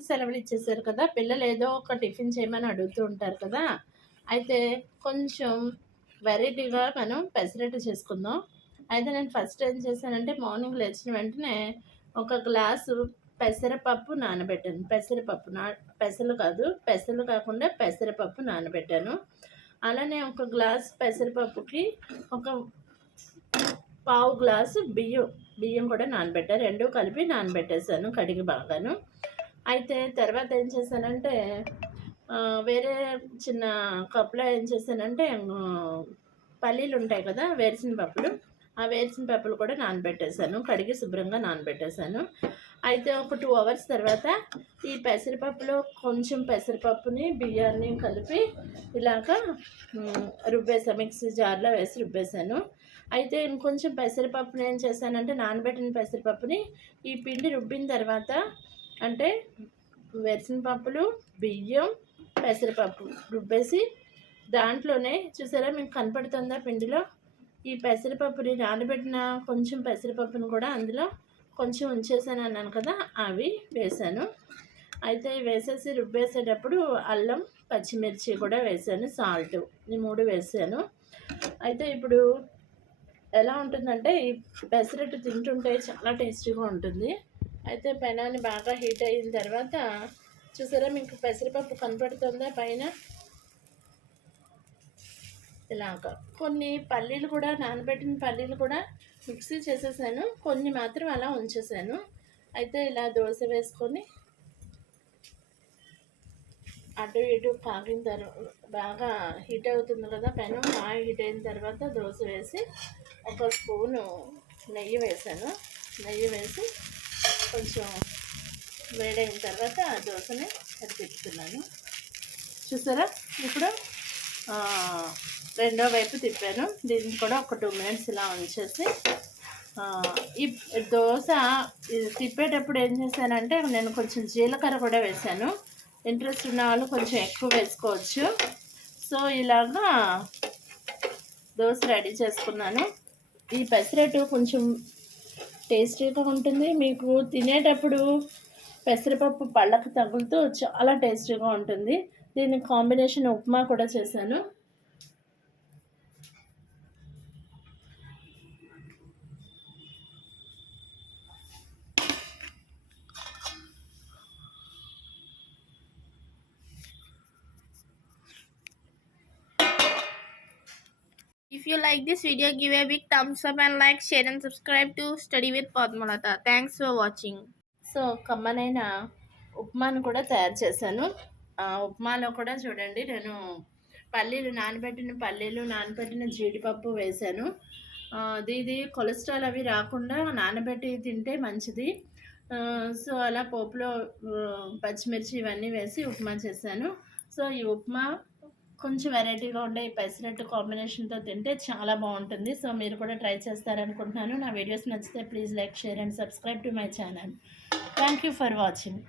వేసవి సెలవులు ఇచ్చేసారు కదా పిల్లలు ఏదో ఒక టిఫిన్ చేయమని అడుగుతూ ఉంటారు కదా. అయితే కొంచెం వెరైటీగా మనం పెసరట్టు చేసుకుందాం. అయితే నేను ఫస్ట్ ఏం చేశానంటే మార్నింగ్ లేచిన వెంటనే ఒక గ్లాసు పెసరపప్పు నానబెట్టాను. పెసరపప్పు నా పెసలు కాదు పెసలు కాకుండా పెసరపప్పు నానబెట్టాను. అలానే ఒక గ్లాస్ పెసరపప్పుకి ఒక పావు గ్లాసు బియ్యం బియ్యం కూడా నానబెట్టాను. రెండు కలిపి నానబెట్టేసాను కడిగి బాగాను. అయితే తర్వాత ఏం చేశానంటే వేరే చిన్న కప్లో ఏం చేశానంటే పల్లీలు ఉంటాయి కదా వేరుసిన పప్పులు ఆ వేరుసిన పప్పులు కూడా నానబెట్టేశాను కడిగి శుభ్రంగా నానబెట్టేశాను. అయితే ఒక టూ అవర్స్ తర్వాత ఈ పెసరపప్పులో కొంచెం పెసరపప్పుని బియ్యాన్ని కలిపి ఇలాగ రుబ్బేసా మిక్సీ జార్లో వేసి రుబ్బేశాను. అయితే ఇంకొంచెం పెసరపప్పుని ఏం చేశానంటే నానబెట్టిన పెసరపప్పుని ఈ పిండి రుబ్బిన తర్వాత అంటే వేరుసిన పప్పులు బియ్యం పెసరపప్పు రుబ్బేసి దాంట్లోనే చూసారా మీకు కనపడుతుందా పిండిలో? ఈ పెసరపప్పుని నానబెట్టిన కొంచెం పెసరపప్పుని కూడా అందులో కొంచెం ఉంచేసాను అన్నాను కదా అవి వేసాను. అయితే వేసేసి రుబ్బేసేటప్పుడు అల్లం పచ్చిమిర్చి కూడా వేసాను సాల్ట్ ఈ మూడు వేసాను. అయితే ఇప్పుడు ఎలా ఉంటుందంటే ఈ పెసరట్టు తింటుంటే చాలా టేస్టీగా ఉంటుంది. అయితే పెనాన్ని బాగా హీట్ అయిన తర్వాత చూసారా మీకు పెసరపప్పు కనపడుతుందా పైన? ఇలాగ. కొన్ని పల్లీలు కూడా నానబెట్టిన పల్లీలు కూడా మిక్సీ చేసేసాను. కొన్ని మాత్రం అలా ఉంచేసాను. అయితే ఇలా దోశ వేసుకొని అటు ఇటు కాగిన తర్వాత బాగా హీట్ అవుతుంది కదా పెనం బాగా హీట్ అయిన తర్వాత దోశ వేసి ఒక స్పూను నెయ్యి వేసాను. నెయ్యి వేసి కొంచెం వేడైన తర్వాత ఆ దోశని తిప్పుతున్నాను చూసారా? ఇప్పుడు రెండో వైపు తిప్పాను. దీన్ని కూడా ఒక టూ మినిట్స్ ఇలా ఉంచేసి ఈ దోశ తిప్పేటప్పుడు ఏం చేశానంటే నేను కొంచెం జీలకర్ర కూడా వేశాను. ఇంట్రెస్ట్ ఉన్న వాళ్ళు కొంచెం ఎక్కువ వేసుకోవచ్చు. సో ఇలాగా దోశ రెడీ చేసుకున్నాను. ఈ పెసరట్టు కొంచెం టేస్టీగా ఉంటుంది. మీకు తినేటప్పుడు పెసరపప్పు పళ్ళకు తగులుతూ చాలా టేస్టీగా ఉంటుంది. దీని కాంబినేషన్ ఉప్మా కూడా చేశాను. If you like this video, give a big thumbs up and like, share and subscribe to Study with Padmalata. Thanks for watching. So కమ్మనైన ఉప్మాను కూడా తయారు చేశాను ఉప్మాలో కూడా చూడండి నేను పల్లీలు నానబెట్టిన పల్లీలు నానబెట్టిన జీడిపప్పు వేశాను అది ఇది కొలెస్ట్రాల్ అవి రాకుండా నానబెట్టి తింటే మంచిది సో అలా పోపులో పచ్చిమిర్చి ఇవన్నీ వేసి ఉప్మా చేశాను సో ఈ ఉప్మా కొంచెం వెరైటీగా ఉండే ఈ పెసరట్టు కాంబినేషన్తో తింటే చాలా బాగుంటుంది. సో మీరు కూడా ట్రై చేస్తారనుకుంటున్నాను. నా వీడియోస్ నచ్చితే please like share and subscribe to my channel. Thank you for watching.